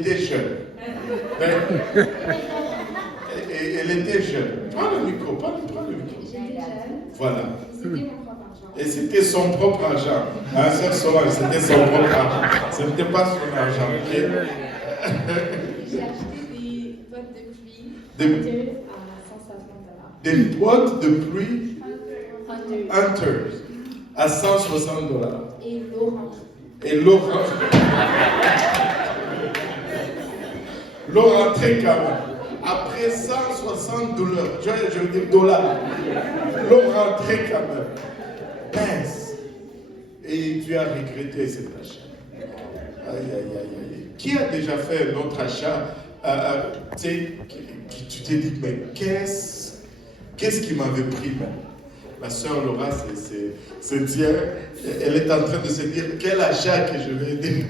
était jeune. Elle était jeune. Prends le micro, prends le micro. J'étais jeune. Voilà. C'était mon propre argent. Et c'était son propre argent. Hein, Sœur Solange, c'était son propre argent. Ce n'était pas son argent. Okay? J'ai acheté des bottes de pluie Des- à $160. Des boîtes de pluie Hunter. Hunters à $160. Et Laurent. Et l'eau rentrait quand même. Après $160, je veux dire dollars, l'eau rentrait quand même. Pince. Et tu as regretté cet achat. Aïe, aïe, aïe, aïe. Qui a déjà fait un autre achat, tu sais, tu t'es dit, mais qu'est-ce qui m'avait pris même? Ma soeur Laura, c'est dire, elle est en train de se dire, quel achat que je vais dire.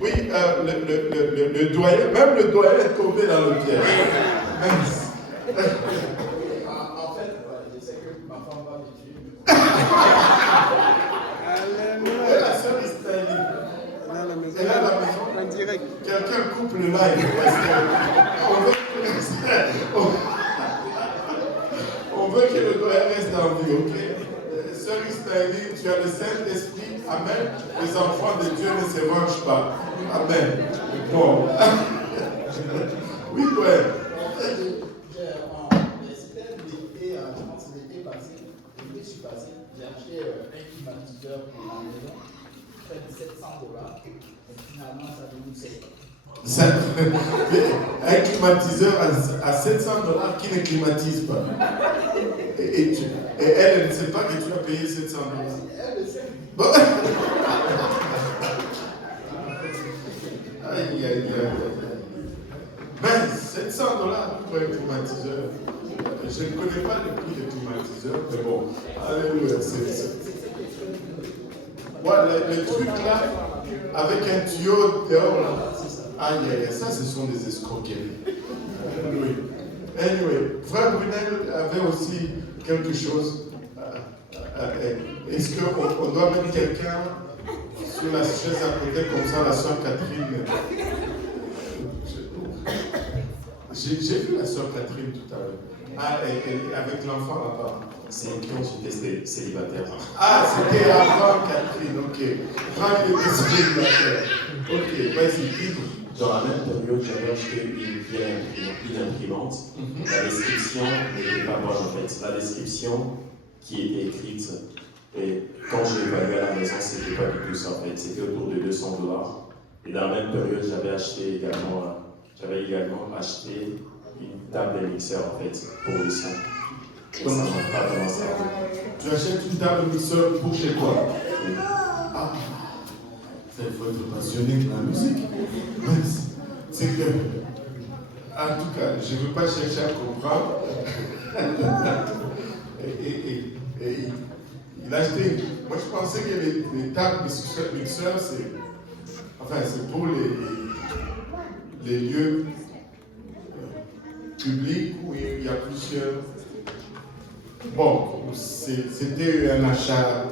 Oui, le doyen, même le doyen est tombé dans le piège. En fait, je sais que ma femme va me tuer. Et la soeur Istali, elle est à la maison. En direct. Quelqu'un coupe le live parce on veut que le doyen reste en vie, ok? Sœur Istali, tu as le Saint-Esprit, amen. Les enfants de Dieu ne se vengent pas. Amen. Bon. Oui, doyen. C'était l'été, je pense que l'été passé, l'été je suis passé, j'ai acheté un climatiseur pour la maison, près de $700. Et finalement, ça devient 7. Un climatiseur à $700 qui ne climatise pas. Et elle ne sait pas que tu as payé $700. Elle le sait. Bon. Aïe, aïe, aïe. Mais $700 pour un climatiseur. Je ne connais pas le prix des climatiseurs, mais bon, alléluia, voilà, le truc là, avec un tuyau dehors là. Aïe, aïe, ça, ce sont des escroqueries. Oui. Anyway, frère Brunel avait aussi quelque chose. Est-ce qu'on doit mettre quelqu'un sur la chaise à côté comme ça, la soeur Catherine? J'ai vu la soeur Catherine tout à l'heure. Ah, et avec l'enfant là-bas. C'est quand j'étais célibataire. Ah, c'était avant Catherine, ok. Quand il était célibataire. Ok, vas-y, dis-nous. Dans la même période, j'avais acheté une imprimante. La description n'était pas bonne en fait. La description qui était écrite, et quand je l'ai évaluée à la maison, c'était pas du tout ça en fait. C'était autour de $200. Et dans la même période, j'avais également acheté une table de mixeur en fait pour le son. Ça m'a pas vraiment servi. Tu achètes une table mixeur pour chez toi. Ah, il faut être passionné de la musique. C'est que, en tout cas, je ne veux pas chercher à comprendre. Et il a acheté. Moi, je pensais que les tables mixeurs, c'est pour les lieux publics où il y a plusieurs. Bon, c'était un achat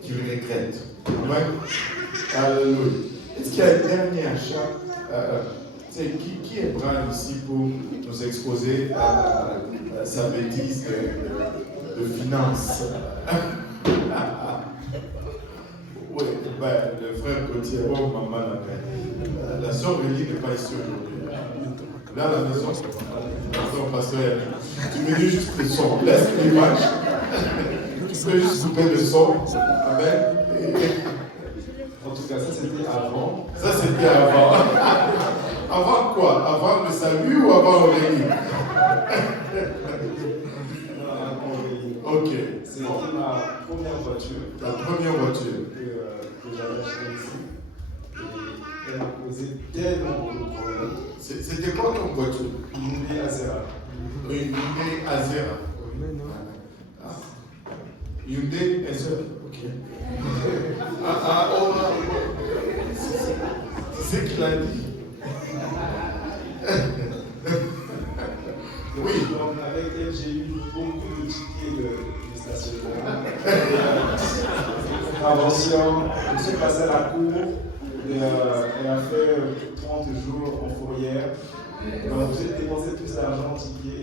qu'il regrette. Ouais. Alléluia. Est-ce qu'il y a un dernier achat? Qui est brave ici pour nous exposer à sa bêtise de finances? Oui, le frère Gauthier, oh maman, la soeur Rélie n'est pas ici aujourd'hui. Là, à la maison, pasteur, tu me dis juste le son. Laisse l'image. Tu peux juste couper le son. Amen. En tout cas, ça c'était avant. Ça c'était avant. Avant quoi? Avant le salut ou avant Aurélie? Ok. C'était ma première voiture. Ta première voiture. Que j'avais achetée ici. Et elle m'a posé tellement de problèmes. C'était quoi ton voiture? Une Hyundai Azera. Une Hyundai Azera. Ah. Hyundai Azera. Ok. C'est ce qu'il a dit. Oui. Donc avec elle, j'ai eu beaucoup de tickets de stationnement. Intervention, je suis passé à la cour. Et elle a fait 30 jours en fourrière. Donc j'ai dépensé plus d'argent en ticket.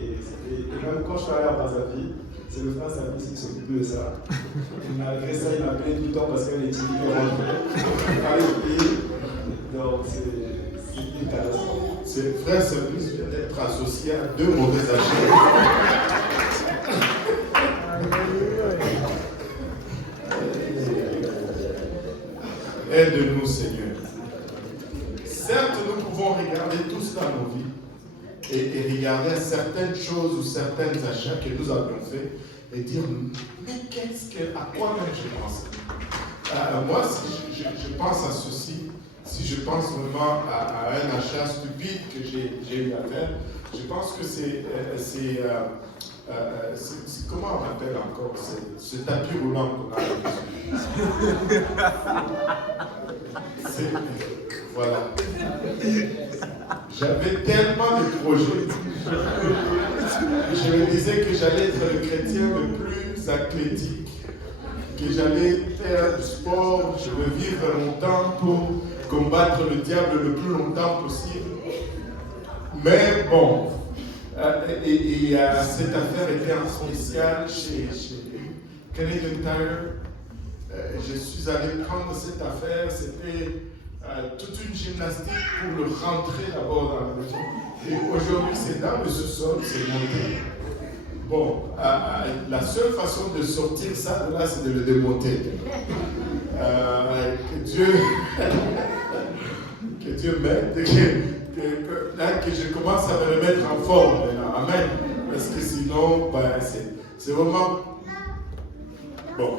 Et même quand je suis allé à Brazzaville, c'est le frère Samis qui s'occupe de ça. Et malgré ça, il m'appelait tout le temps parce que les tickets rentraient. Pas les payer. Donc c'est une catastrophe. C'est frère Service vient d'être associé à 2 mauvais achats. Aide-nous, Seigneur. Certes, nous pouvons regarder tout cela dans nos vies et regarder certaines choses ou certains achats que nous avions faits et dire, mais à quoi même je pense? Moi, si je pense à ceci, si je pense vraiment à un achat stupide que j'ai eu à faire, je pense que c'est comment on appelle encore ce tapis roulant qu'on a. Voilà. J'avais tellement de projets. Je me disais que j'allais être le chrétien le plus athlétique, que j'allais faire du sport, je veux vivre longtemps pour combattre le diable le plus longtemps possible. Mais bon, cette affaire était en spécial chez Canadian Tire. Je suis allé prendre cette affaire, c'était toute une gymnastique pour le rentrer d'abord dans la maison. Et aujourd'hui, c'est dans le sous-sol, c'est monté. Bon, la seule façon de sortir ça de là, c'est de le démonter. Que Dieu m'aide, que je commence à me remettre en forme. Amen. Parce que sinon, c'est vraiment... Bon,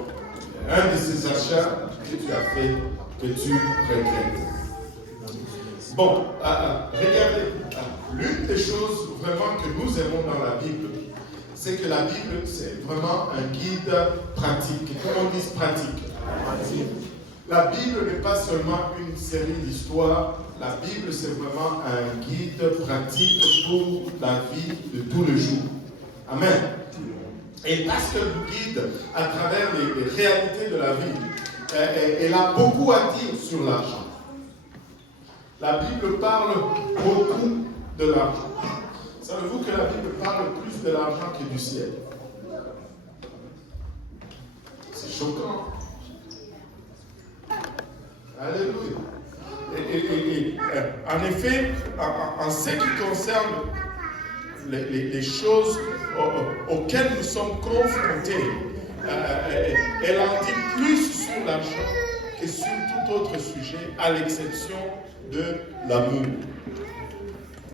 un de ces achats que tu as fait, que tu regrettes. Bon, regardez, l'une des choses vraiment que nous aimons dans la Bible, c'est que la Bible, c'est vraiment un guide pratique. Comment on dit pratique? La Bible n'est pas seulement une série d'histoires. La Bible, c'est vraiment un guide pratique pour la vie de tous les jours. Amen. Et parce qu'elle nous guide à travers les réalités de la vie, elle a beaucoup à dire sur l'argent. La Bible parle beaucoup de l'argent. Savez-vous que la Bible parle plus de l'argent que du ciel? C'est choquant. Alléluia. En effet, en ce qui concerne les choses auxquelles nous sommes confrontés, elle en dit plus sur l'argent que sur tout autre sujet, à l'exception de l'amour.